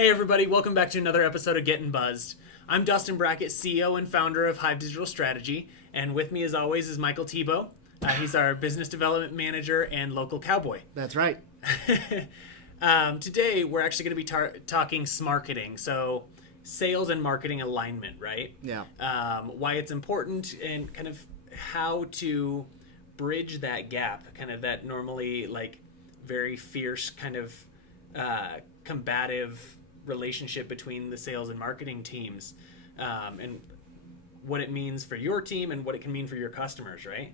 Hey everybody, welcome back to another episode of Gettin Buzz'd. I'm Dustin Brackett, CEO and founder of HIVE Digital Strategy, and with me as always is Michael Thebeau. He's our business development manager and local cowboy. That's right. Today we're actually going to be talking Smarketing, so sales and marketing alignment, right? Yeah. Why it's important and kind of how to bridge that gap, kind of that normally like very fierce kind of combative relationship between the sales and marketing teams, and what it means for your team and what it can mean for your customers, right?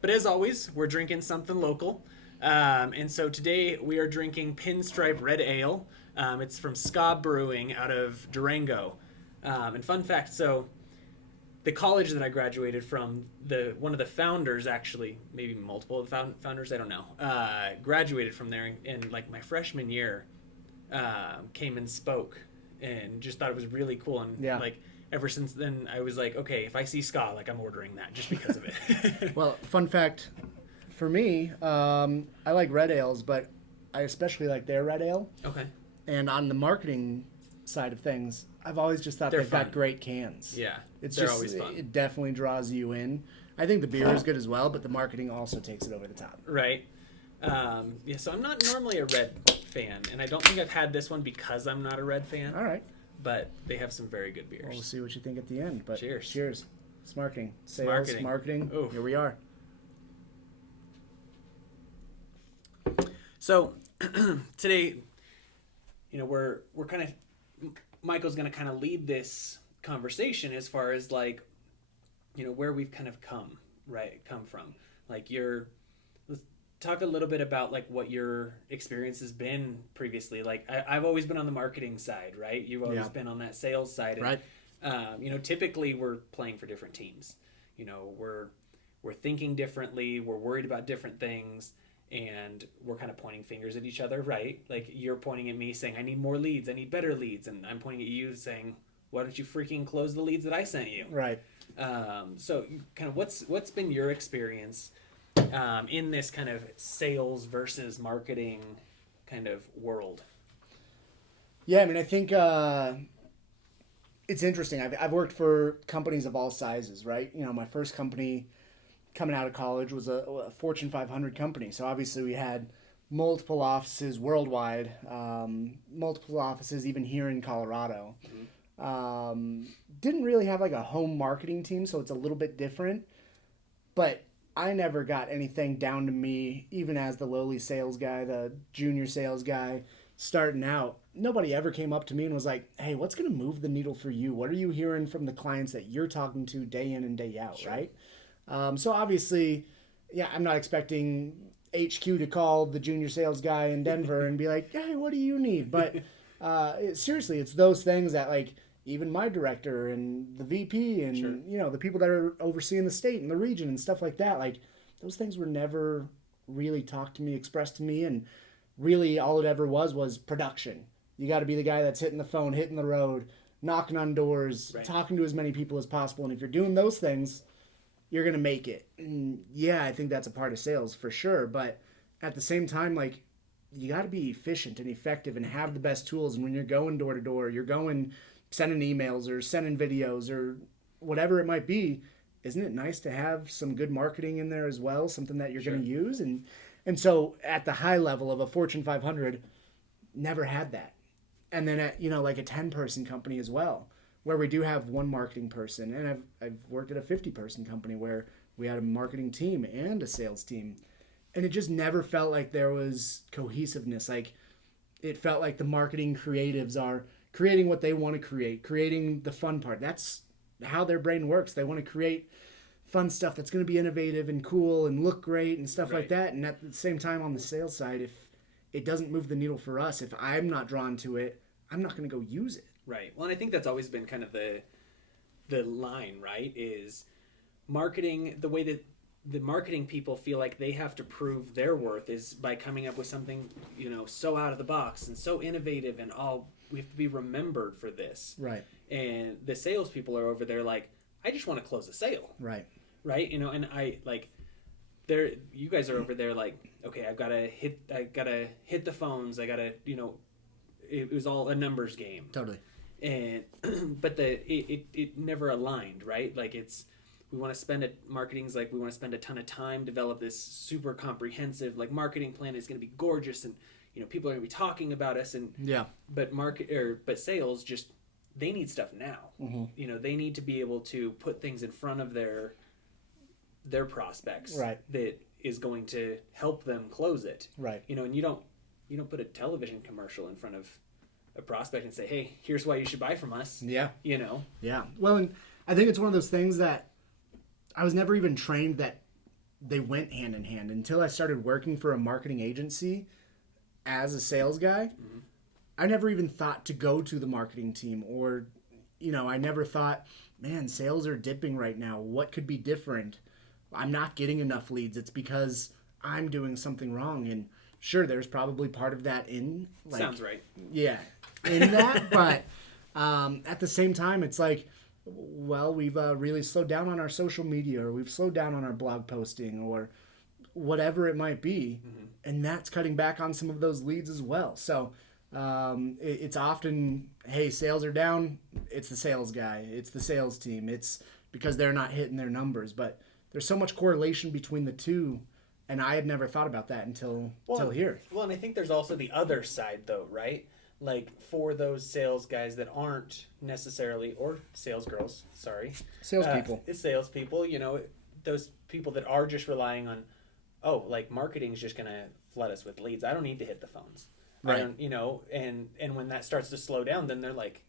But as always, we're drinking something local. And so today we are drinking Pinstripe Red Ale. It's from Ska Brewing out of Durango. And fun fact, so the college that I graduated from, one of the founders, actually, maybe multiple of the founders, I don't know, graduated from there in like my freshman year, came and spoke and just thought it was really cool. And like ever since then, I was like, okay, if I see Ska, like I'm ordering that just because of it. Well, fun fact for me, I like red ales, but I especially like their red ale. Okay. And on the marketing side of things, I've always just thought they've got great cans. Yeah, they're always fun. It definitely draws you in. I think the beer is good as well, but the marketing also takes it over the top. Right. Yeah, so I'm not normally a red fan, and I don't think I've had this one because I'm not a red fan. All right. But they have some very good beers. Well, we'll see what you think at the end. But cheers. Cheers. Smarketing. Sales, marketing. Oof. Here we are. So today, we're kind of, Michael's going to kind of lead this conversation as far as like, where we've kind of come from. Like let's talk a little bit about like what your experience has been previously. Like I've always been on the marketing side, right? You've always been on that sales side. And, right. Typically we're playing for different teams. We're thinking differently. We're worried about different things. And we're kind of pointing fingers at each other, right? Like you're pointing at me saying, I need more leads. I need better leads. And I'm pointing at you saying, why don't you freaking close the leads that I sent you? Right. So kind of what's been your experience in this kind of sales versus marketing kind of world? Yeah, I mean, I think it's interesting. I've worked for companies of all sizes, right? My first company coming out of college was a Fortune 500 company. So obviously we had multiple offices worldwide, multiple offices even here in Colorado. Mm-hmm. Didn't really have like a home marketing team, so it's a little bit different. But I never got anything down to me, even as the lowly sales guy, the junior sales guy starting out. Nobody ever came up to me and was like, hey, what's going to move the needle for you? What are you hearing from the clients that you're talking to day in and day out, sure. Right? So obviously, I'm not expecting HQ to call the junior sales guy in Denver and be like, hey, what do you need? But seriously, it's those things that like even my director and the VP and, sure. The people that are overseeing the state and the region and stuff like that, like those things were never really talked to me, expressed to me. And really all it ever was production. You got to be the guy that's hitting the phone, hitting the road, knocking on doors, right. Talking to as many people as possible. And if you're doing those things, you're going to make it. And I think that's a part of sales for sure. But at the same time, like, you got to be efficient and effective and have the best tools. And when you're going door to door, you're going sending emails or sending videos or whatever it might be, isn't it nice to have some good marketing in there as well, something that you're going to use? And so at the high level of a Fortune 500, never had that. And then at, like a 10-person company as well, where we do have one marketing person. And I've worked at a 50-person company where we had a marketing team and a sales team. And it just never felt like there was cohesiveness. Like it felt like the marketing creatives are creating what they want to create, creating the fun part. That's how their brain works. They want to create fun stuff that's going to be innovative and cool and look great and stuff like that. And at the same time on the sales side, if it doesn't move the needle for us, if I'm not drawn to it, I'm not going to go use it. Right. Well, and I think that's always been kind of the line, right? Is marketing, the way that the marketing people feel like they have to prove their worth is by coming up with something, so out of the box and so innovative and we have to be remembered for this. Right. And the salespeople are over there like, I just want to close a sale. Right. Right. And I like, you guys are over there like, okay, I gotta hit the phones. I gotta, it was all a numbers game. Totally. And but it never aligned, right? Like we want to spend marketing's like we want to spend a ton of time, develop this super comprehensive like marketing plan. It's going to be gorgeous, and people are going to be talking about us, and but sales just, they need stuff now. Mm-hmm. They need to be able to put things in front of their prospects, right, that is going to help them close it, right. And you don't put a television commercial in front of a prospect and say, hey, here's why you should buy from us. Yeah. Yeah. Well, and I think it's one of those things that I was never even trained that they went hand in hand until I started working for a marketing agency as a sales guy. Mm-hmm. I never even thought to go to the marketing team, or, I never thought, man, sales are dipping right now. What could be different? I'm not getting enough leads. It's because I'm doing something wrong. And sure, there's probably part of that in like, sounds right. Yeah, in that, but at the same time, it's like, well, we've really slowed down on our social media, or we've slowed down on our blog posting, or whatever it might be, mm-hmm. and that's cutting back on some of those leads as well. So it's often, hey, sales are down. It's the sales guy. It's the sales team. It's because they're not hitting their numbers. But there's so much correlation between the two. And I had never thought about that until here. Well, and I think there's also the other side, though, right? Like, for those sales guys that aren't necessarily, or sales girls, sorry. Salespeople. Salespeople, those people that are just relying on, like, marketing's just going to flood us with leads. I don't need to hit the phones. Right. I don't, and when that starts to slow down, then they're like,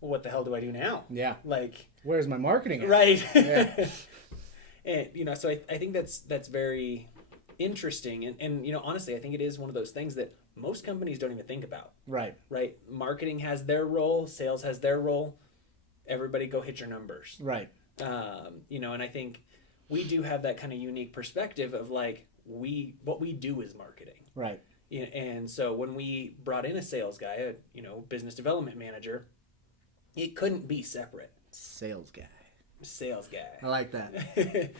well, what the hell do I do now? Yeah. Like, where's my marketing at? Right. Yeah. And, so I think that's very interesting. And, honestly, I think it is one of those things that most companies don't even think about. Right. Right. Marketing has their role. Sales has their role. Everybody go hit your numbers. Right. And I think we do have that kind of unique perspective of like, what we do is marketing. Right. And so when we brought in a sales guy, a business development manager, it couldn't be separate. Sales guy. I like that.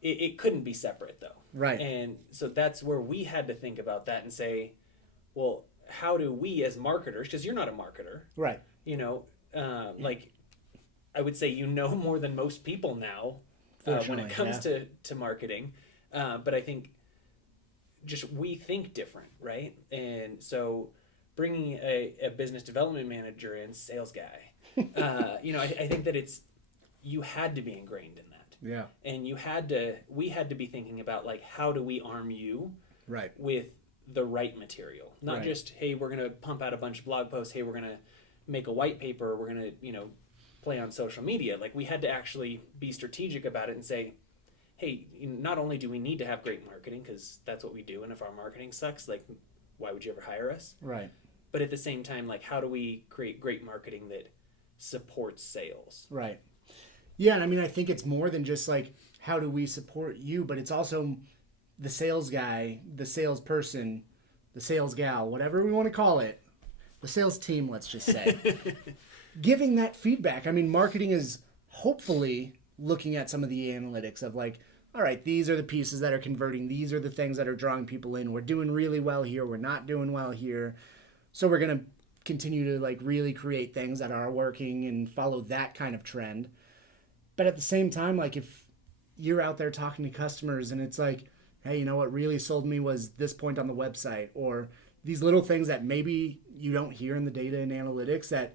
It couldn't be separate though. Right. And so that's where we had to think about that and say, well, how do we as marketers, because you're not a marketer. Right. Like I would say, more than most people now when it comes to marketing. But I think just we think different, right? And so bringing a business development manager in, sales guy, I think that you had to be ingrained in that. Yeah. And we had to be thinking about like, how do we arm you right with the right material? Not right. just, hey, we're going to pump out a bunch of blog posts. Hey, we're going to make a white paper. We're going to, play on social media. Like we had to actually be strategic about it and say, hey, not only do we need to have great marketing, because that's what we do. And if our marketing sucks, like, why would you ever hire us? Right. But at the same time, like, how do we create great marketing that supports sales? Right. Yeah, and I mean, I think it's more than just like, how do we support you, but it's also the sales guy, the salesperson, the sales gal, whatever we want to call it, the sales team, let's just say, giving that feedback. I mean, marketing is hopefully looking at some of the analytics of like, all right, these are the pieces that are converting. These are the things that are drawing people in. We're doing really well here. We're not doing well here. So we're going to continue to like really create things that are working and follow that kind of trend. But at the same time, like if you're out there talking to customers and it's like, hey, what really sold me was this point on the website, or these little things that maybe you don't hear in the data and analytics that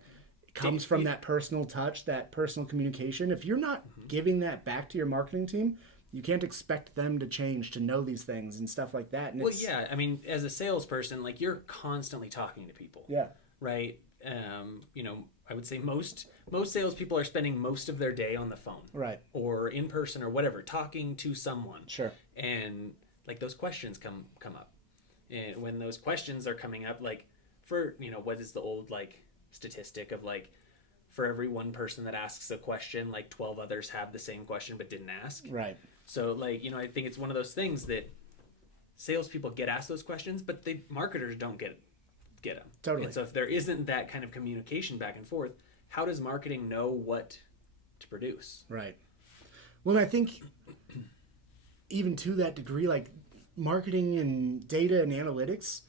comes from that personal touch, that personal communication. If you're not giving that back to your marketing team, you can't expect them to change, to know these things and stuff like that. And yeah, I mean, as a salesperson, like you're constantly talking to people. Yeah. Right. I would say most salespeople are spending most of their day on the phone. Right. Or in person or whatever, talking to someone. Sure. And like those questions come up. And when those questions are coming up, like for, what is the old like statistic of like, for every one person that asks a question, like 12 others have the same question but didn't ask. Right. So like, I think it's one of those things that salespeople get asked those questions, but marketers don't get them. Totally. And so if there isn't that kind of communication back and forth, how does marketing know what to produce? Right. Well, I think even to that degree, like marketing and data and analytics,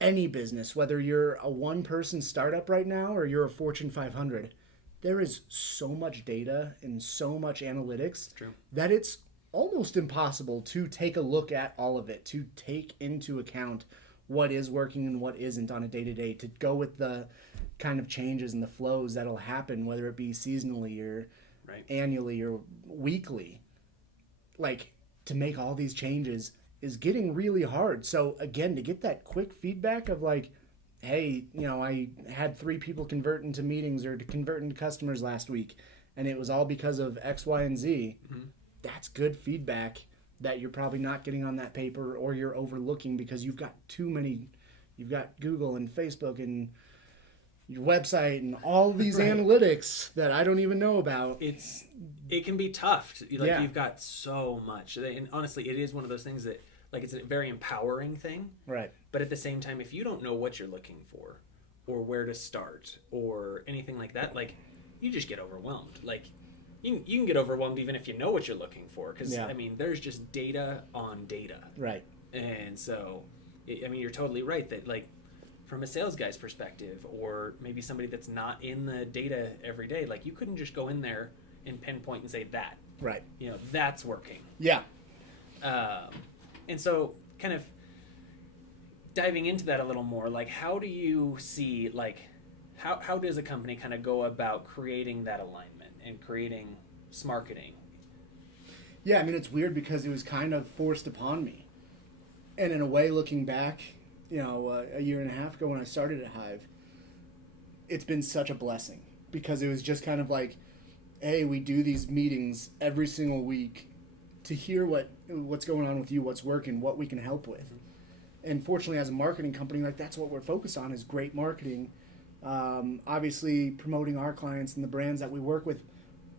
any business, whether you're a one-person startup right now or you're a Fortune 500, there is so much data and so much analytics that it's almost impossible to take a look at all of it, to take into account what is working and what isn't on a day-to-day, to go with the kind of changes and the flows that'll happen, whether it be seasonally or annually or weekly. Like, to make all these changes is getting really hard. So again, to get that quick feedback of like, hey, I had 3 people convert into meetings or to convert into customers last week, and it was all because of X, Y, and Z. Mm-hmm. That's good feedback that you're probably not getting on that paper, or you're overlooking because you've got too many. You've got Google and Facebook and your website and all these analytics that I don't even know about. It can be tough. You've got so much, and honestly, it is one of those things that, like, it's a very empowering thing. Right. But at the same time, if you don't know what you're looking for or where to start or anything like that, like, you just get overwhelmed. Like, you can get overwhelmed even if you know what you're looking for. Because, I mean, there's just data on data. Right. And so, I mean, you're totally right that, like, from a sales guy's perspective, or maybe somebody that's not in the data every day, like, you couldn't just go in there and pinpoint and say that. Right. That's working. Yeah. And so, kind of diving into that a little more, like, how do you see, like, how does a company kind of go about creating that alignment and creating Smarketing? Yeah, I mean, it's weird because it was kind of forced upon me. And in a way, looking back, a year and a half ago when I started at HIVE, it's been such a blessing because it was just kind of like, hey, we do these meetings every single week to hear what's going on with you, what's working, what we can help with. Mm-hmm. And fortunately, as a marketing company, like, that's what we're focused on, is great marketing. Obviously promoting our clients and the brands that we work with,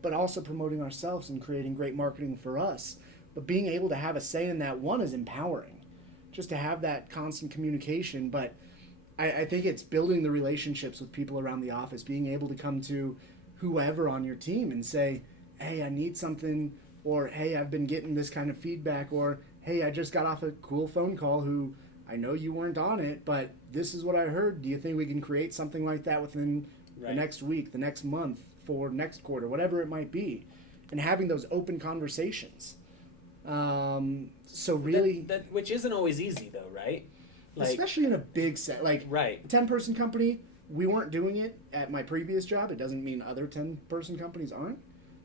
but also promoting ourselves and creating great marketing for us. But being able to have a say in that, one, is empowering, just to have that constant communication. But I think it's building the relationships with people around the office, being able to come to whoever on your team and say, hey, I need something, or hey, I've been getting this kind of feedback, or hey, I just got off a cool phone call who I know you weren't on it, but this is what I heard. Do you think we can create something like that within the next week, the next month, for next quarter, whatever it might be? And having those open conversations. So really... which isn't always easy, though, right? Like, especially in a big set. Like, right. 10-person company, we weren't doing it at my previous job. It doesn't mean other 10-person companies aren't.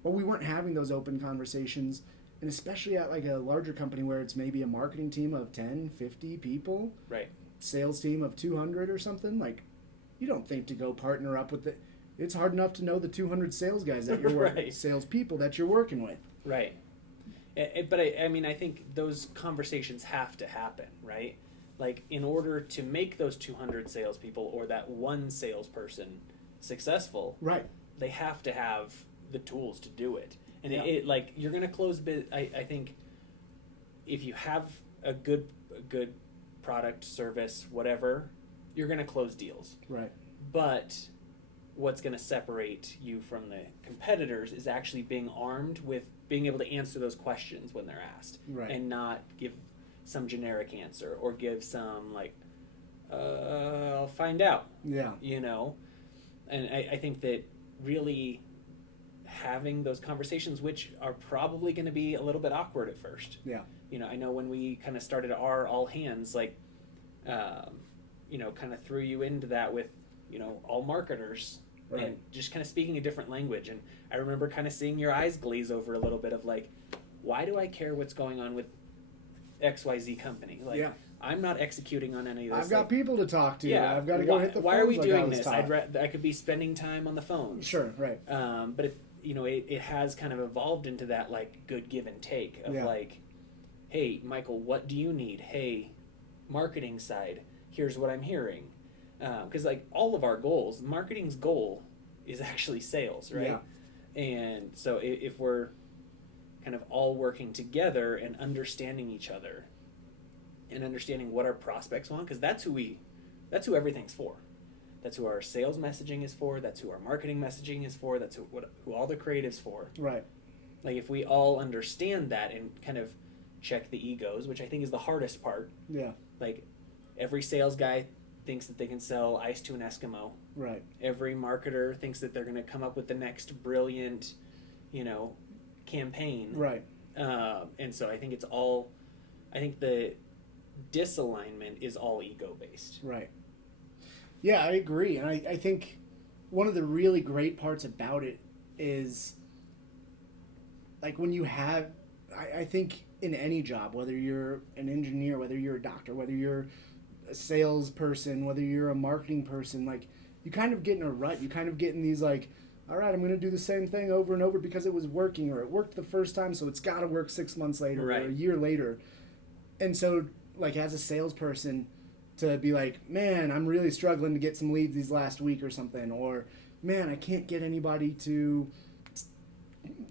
But we weren't having those open conversations. And especially at, like, a larger company where it's maybe a marketing team of 10, 50 people. Right. Sales team of 200 or something. Like, you don't think to go partner up with it. It's hard enough to know the 200 sales guys that you're working, sales people that you're working with. Right. But I mean, I think those conversations have to happen, right? Like, in order to make those 200 salespeople or that one salesperson successful, right, they have to have the tools to do it. And it like, you're going to close I think if you have a good product, service, whatever, you're going to close deals. Right. But what's going to separate you from the competitors is actually being armed with being able to answer those questions when they're asked. Right. And not give some generic answer or give some, like, I'll find out. Yeah. And I think that really having those conversations, which are probably going to be a little bit awkward at first. Yeah. I know when we kind of started our all hands, like, kind of threw you into that with, all marketers. Right. And just kind of speaking a different language. And I remember kind of seeing your eyes glaze over a little bit of, like, why do I care what's going on with XYZ company? Like, I'm not executing on any of this. I've got people to talk to. Yeah, I've got to go hit the phones. Why are we doing this? I could be spending time on the phone. Sure, right. But it has kind of evolved into that, like, good give and take of like, hey, Michael, what do you need? Hey, marketing side, here's what I'm hearing. Because, like, all of our goals, marketing's goal is actually sales, right? Yeah. And so if we're kind of all working together and understanding each other and understanding what our prospects want, because that's who everything's for. That's who our sales messaging is for. That's who our marketing messaging is for. That's who all the creative's for. Right. Like, if we all understand that and kind of check the egos, which I think is the hardest part. Yeah. Like, every sales guy thinks that they can sell ice to an Eskimo. Right. Every marketer thinks that they're going to come up with the next brilliant, campaign. Right. And so I think I think the disalignment is all ego-based. Right. Yeah, I agree. And I think one of the really great parts about it is, like, when you have, I think in any job, whether you're an engineer, whether you're a doctor, whether you're a salesperson, whether you're a marketing person, like, you kind of get in a rut. You kind of get in these, like, all right, I'm going to do the same thing over and over because it was working, or it worked the first time, so it's got to work 6 months later Right. or a year later. And so, like, as a salesperson, to be like, man, I'm really struggling to get some leads these last week or something, or, man, I can't get anybody to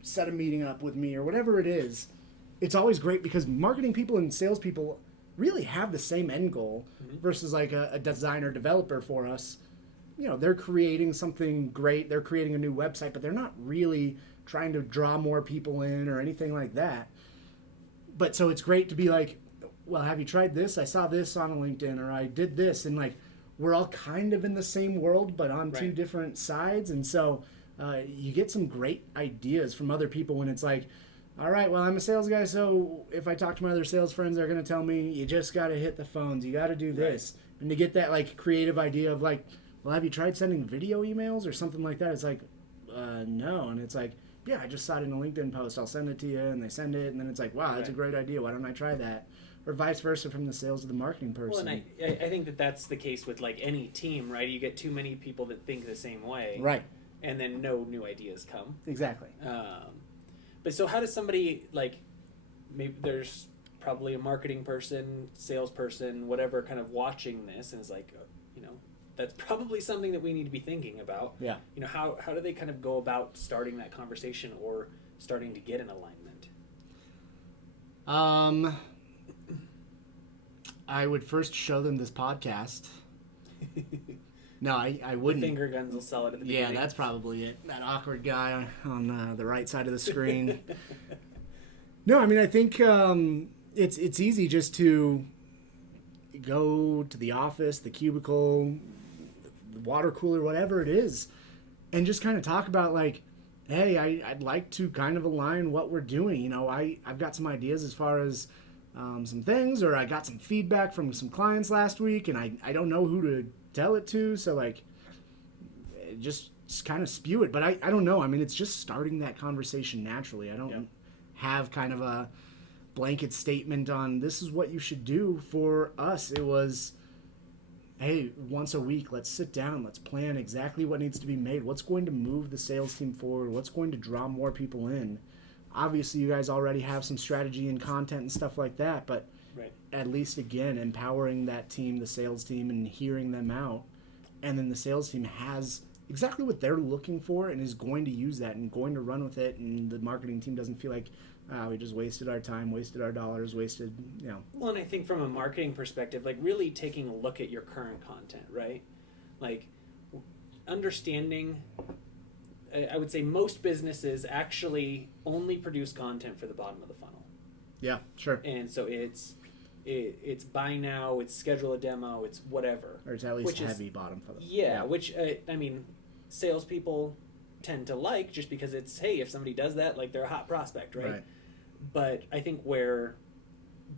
set a meeting up with me, or whatever it is. It's always great because marketing people and salespeople really have the same end goal versus like a designer developer for us. They're creating something great. They're creating a new website, but they're not really trying to draw more people in or anything like that. But so it's great to be like, well, have you tried this? I saw this on LinkedIn, or I did this. And like, we're all kind of in the same world, but on two different sides. And so you get some great ideas from other people when it's like, all right, well, I'm a sales guy, so if I talk to my other sales friends, they're going to tell me, you just got to hit the phones. You got to do this. Right. And to get that like creative idea of like, well, have you tried sending video emails or something like that? It's like, no. And it's like, yeah, I just saw it in a LinkedIn post. I'll send it to you. And they send it. And then it's like, wow, that's a great idea. Why don't I try that? Or vice versa from the sales to the marketing person. Well, and I think that that's the case with like any team, right? You get too many people that think the same way. Right. And then no new ideas come. Exactly. But so how does somebody, like, maybe there's probably a marketing person, salesperson, whatever, kind of watching this and is like, that's probably something that we need to be thinking about. Yeah. How do they kind of go about starting that conversation or starting to get an alignment? I would first show them this podcast. No, I wouldn't. The finger guns will sell it at the beginning. Yeah, that's probably it. That awkward guy on the right side of the screen. No, I mean, I think it's easy just to go to the office, the cubicle, the water cooler, whatever it is, and just kind of talk about like, hey, I'd like to kind of align what we're doing. I've got some ideas as far as some things, or I got some feedback from some clients last week, and I don't know who to tell it to, so like just kind of spew it. But I don't know. I mean, it's just starting that conversation naturally. I don't have kind of a blanket statement on this is what you should do. For us, it was, hey, once a week, let's sit down, let's plan exactly what needs to be made, what's going to move the sales team forward, what's going to draw more people in. Obviously, you guys already have some strategy and content and stuff like that, but at least, again, empowering that team, the sales team, and hearing them out. And then the sales team has exactly what they're looking for and is going to use that and going to run with it. And the marketing team doesn't feel like, we just wasted our time, wasted our dollars, wasted. Well, and I think from a marketing perspective, like really taking a look at your current content, right? Like understanding, I would say most businesses actually only produce content for the bottom of the funnel. Yeah, sure. And so it's buy now, it's schedule a demo, it's whatever. Or it's at least heavy bottom funnel. Yeah, which, I mean, salespeople tend to like just because it's, hey, if somebody does that, like they're a hot prospect, right? But I think where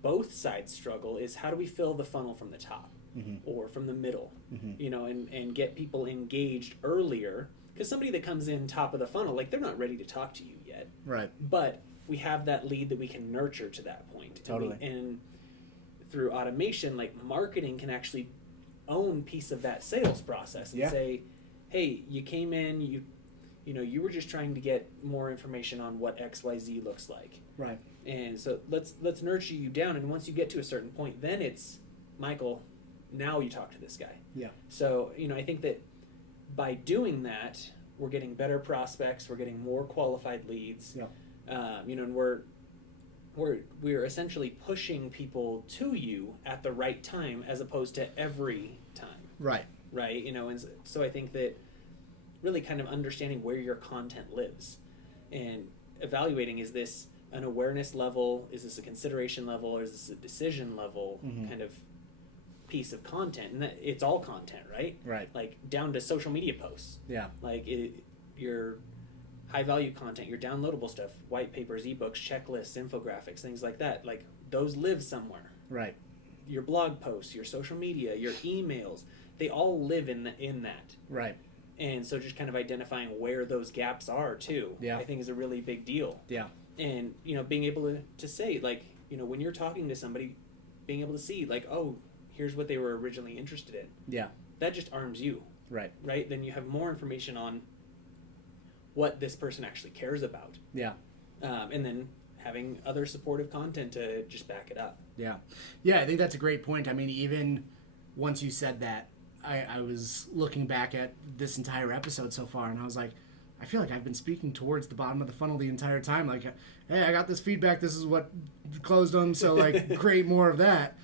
both sides struggle is how do we fill the funnel from the top or from the middle, and get people engaged earlier. Because somebody that comes in top of the funnel, like they're not ready to talk to you yet. Right. But we have that lead that we can nurture to that point. Totally. And through automation, like marketing can actually own piece of that sales process and say, hey, you came in, you were just trying to get more information on what XYZ looks like. Right. And so let's nurture you down, and once you get to a certain point, then it's Michael, now you talk to this guy. Yeah. So, I think that by doing that, we're getting better prospects, we're getting more qualified leads. Yeah. And we're essentially pushing people to you at the right time as opposed to every time. Right. Right. And so I think that really kind of understanding where your content lives and evaluating, is this an awareness level, is this a consideration level, or is this a decision level kind of piece of content, and that it's all content, right? Right. Like down to social media posts. Yeah. Like your high value content, your downloadable stuff, white papers, ebooks, checklists, infographics, things like that. Like those live somewhere. Right. Your blog posts, your social media, your emails, they all live in that. Right. And so just kind of identifying where those gaps are too, Yeah. I think is a really big deal. Yeah. And, being able to say, like, when you're talking to somebody, being able to see, like, oh, here's what they were originally interested in. Yeah. That just arms you. Right. Right? Then you have more information on what this person actually cares about. Yeah. And then having other supportive content to just back it up. Yeah. Yeah, I think that's a great point. I mean, even once you said that, I was looking back at this entire episode so far, and I was like, I feel like I've been speaking towards the bottom of the funnel the entire time. Like, hey, I got this feedback. This is what closed them. So, like, create more of that.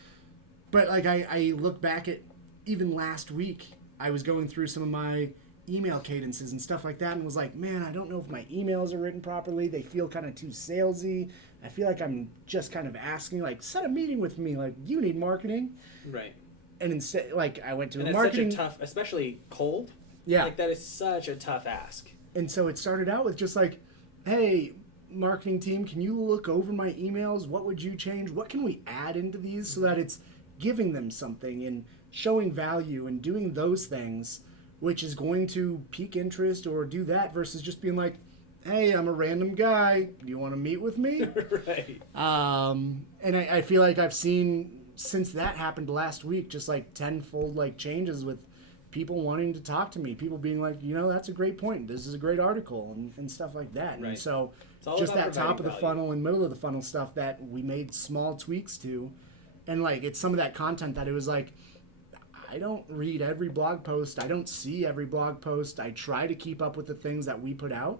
But, like, I look back at even last week, I was going through some of my email cadences and stuff like that and was like, man, I don't know if my emails are written properly. They feel kind of too salesy. I feel like I'm just kind of asking, like, set a meeting with me. Like, you need marketing. Right. And instead, like, I went to and a marketing... such a tough, especially cold. Yeah. Like, that is such a tough ask. And so it started out with just like, hey, marketing team, can you look over my emails? What would you change? What can we add into these so that it's giving them something and showing value and doing those things, which is going to pique interest or do that versus just being like, hey, I'm a random guy. Do you want to meet with me? Right. And I feel like I've seen, since that happened last week, just like tenfold like changes with people wanting to talk to me, people being like, that's a great point. This is a great article and stuff like that. Right. And so just that top of the funnel and middle of the funnel stuff that we made small tweaks to. And like, it's some of that content that it was like, I don't read every blog post. I don't see every blog post. I try to keep up with the things that we put out,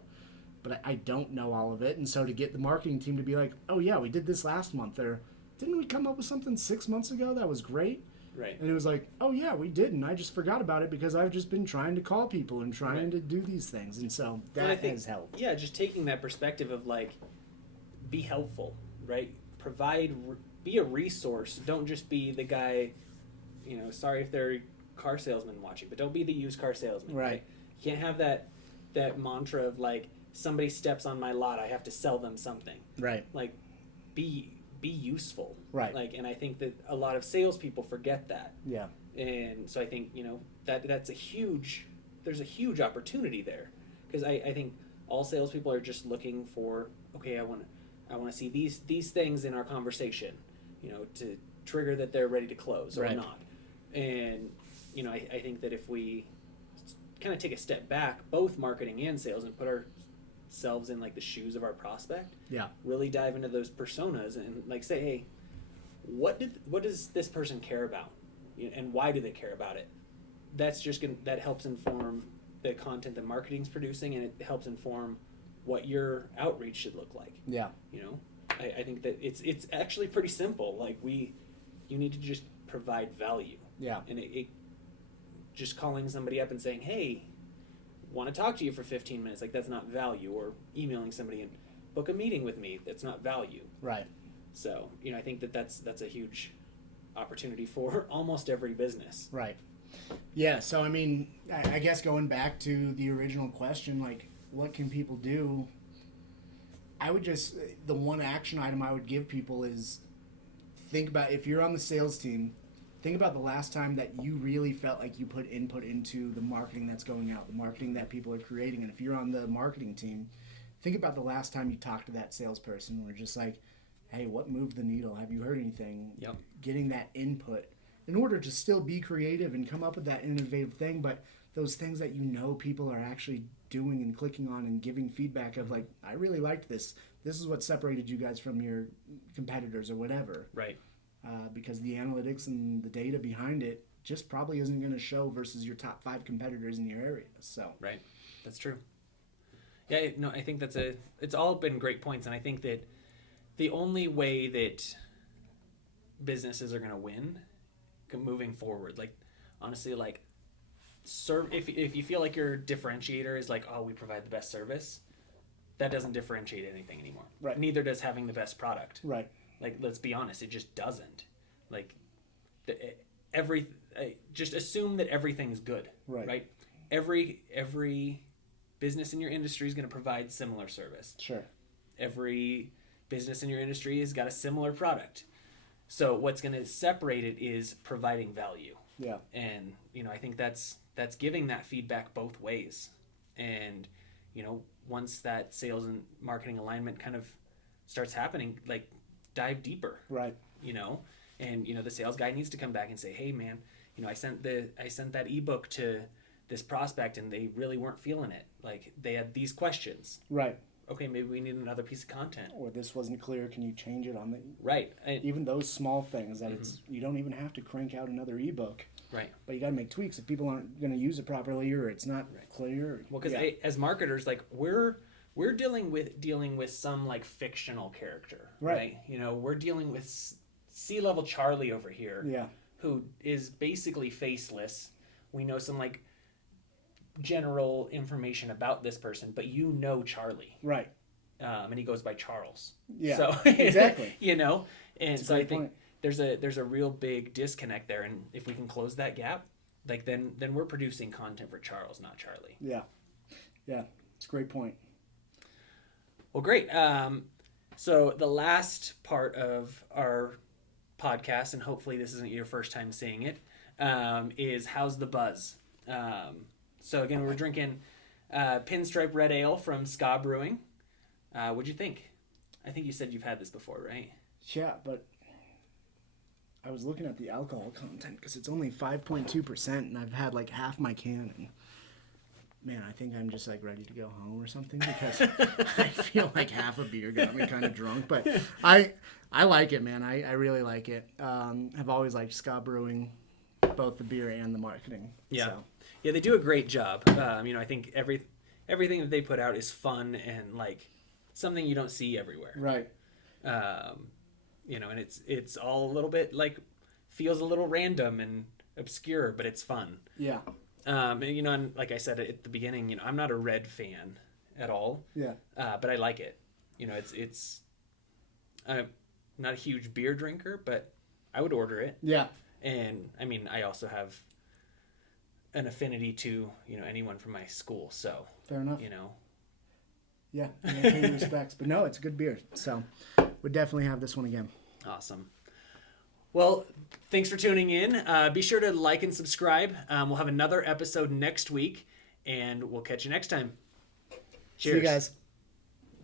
but I don't know all of it. And so to get the marketing team to be like, oh yeah, we did this last month, or didn't we come up with something 6 months ago that was great? Right. And it was like, oh yeah, we did, and I just forgot about it because I've just been trying to call people and trying to do these things, and so that has helped. Yeah, just taking that perspective of like, be helpful, right? Be a resource. Don't just be the guy. Sorry if they're car salesmen watching, but don't be the used car salesman. Right. You can't have that mantra of like, somebody steps on my lot, I have to sell them something. Right. Like, be useful. Right. Like, and I think that a lot of salespeople forget that. Yeah. And so I think there's a huge opportunity there, because I think all salespeople are just looking for, okay, I want to see these things in our conversation, to trigger that they're ready to close or not. And I think that if we kind of take a step back, both marketing and sales, and put ourselves in like the shoes of our prospect, really dive into those personas and like say, hey, what does this person care about, and why do they care about it? That helps inform the content that marketing's producing, and it helps inform what your outreach should look like. Yeah. I think that it's actually pretty simple. Like you need to just provide value. Yeah. And it just calling somebody up and saying, hey, want to talk to you for 15 minutes, like that's not value. Or emailing somebody and book a meeting with me, that's not value. Right. So, I think that's a huge opportunity for almost every business. Right. Yeah, so I mean, I guess going back to the original question, like, what can people do? I would just, the one action item I would give people is think about, if you're on the sales team, think about the last time that you really felt like you put input into the marketing that's going out, the marketing that people are creating. And if you're on the marketing team, think about the last time you talked to that salesperson and were just like, hey, what moved the needle? Have you heard anything? Yep. Getting that input in order to still be creative and come up with that innovative thing, but those things that people are actually doing and clicking on and giving feedback of like, I really liked this. This is what separated you guys from your competitors or whatever. Right. Because the analytics and the data behind it just probably isn't going to show versus your top 5 competitors in your area. So. Right. That's true. Yeah, no, I think it's all been great points, and I think that the only way that businesses are going to win moving forward, like, honestly, like, if you feel like your differentiator is like, oh, we provide the best service, that doesn't differentiate anything anymore. Right. Neither does having the best product. Right. Like, let's be honest, it just doesn't. Like, just assume that everything's good, right? Every business in your industry is going to provide similar service. Sure. Every business in your industry has got a similar product. So what's going to separate it is providing value. Yeah. And, I think that's giving that feedback both ways. And, once that sales and marketing alignment kind of starts happening, like dive deeper. Right. And, the sales guy needs to come back and say, hey man, I sent that ebook to this prospect and they really weren't feeling it. Like they had these questions. Right. Okay, maybe we need another piece of content. Or this wasn't clear. Can you change it on the right? Even those small things that you don't even have to crank out another ebook. Right. But you got to make tweaks if people aren't going to use it properly or it's not clear. Well, because as marketers, like we're dealing with some like fictional character, right? We're dealing with C-level Charlie over here, who is basically faceless. We know some like general information about this person, but Charlie, right? And he goes by Charles. Yeah, so exactly. And that's so I think point. there's a real big disconnect there, and if we can close that gap, like then we're producing content for Charles, not Charlie. Yeah, it's a great point. Well, great. So the last part of our podcast, and hopefully this isn't your first time seeing it, is How's the Buzz? So again, we're drinking Pinstripe Red Ale from Ska Brewing. What'd you think? I think you said you've had this before, right? Yeah, but I was looking at the alcohol content because it's only 5.2%, and I've had like half my can, and man, I think I'm just like ready to go home or something because I feel like half a beer got me kind of drunk. But I like it, man. I really like it. I've always liked Ska Brewing, both the beer and the marketing. Yeah. So. Yeah, they do a great job. I think everything that they put out is fun and like something you don't see everywhere. Right. And it's all a little bit like feels a little random and obscure, but it's fun. Yeah. And like I said at the beginning, I'm not a red fan at all. Yeah. But I like it. It's I'm not a huge beer drinker, but I would order it. Yeah. And I also have an affinity to anyone from my school, so fair enough. Yeah, pay your respects, but no, it's a good beer, so we'd definitely have this one again. Awesome. Well, thanks for tuning in. Be sure to like and subscribe. We'll have another episode next week, and we'll catch you next time. Cheers. See you guys.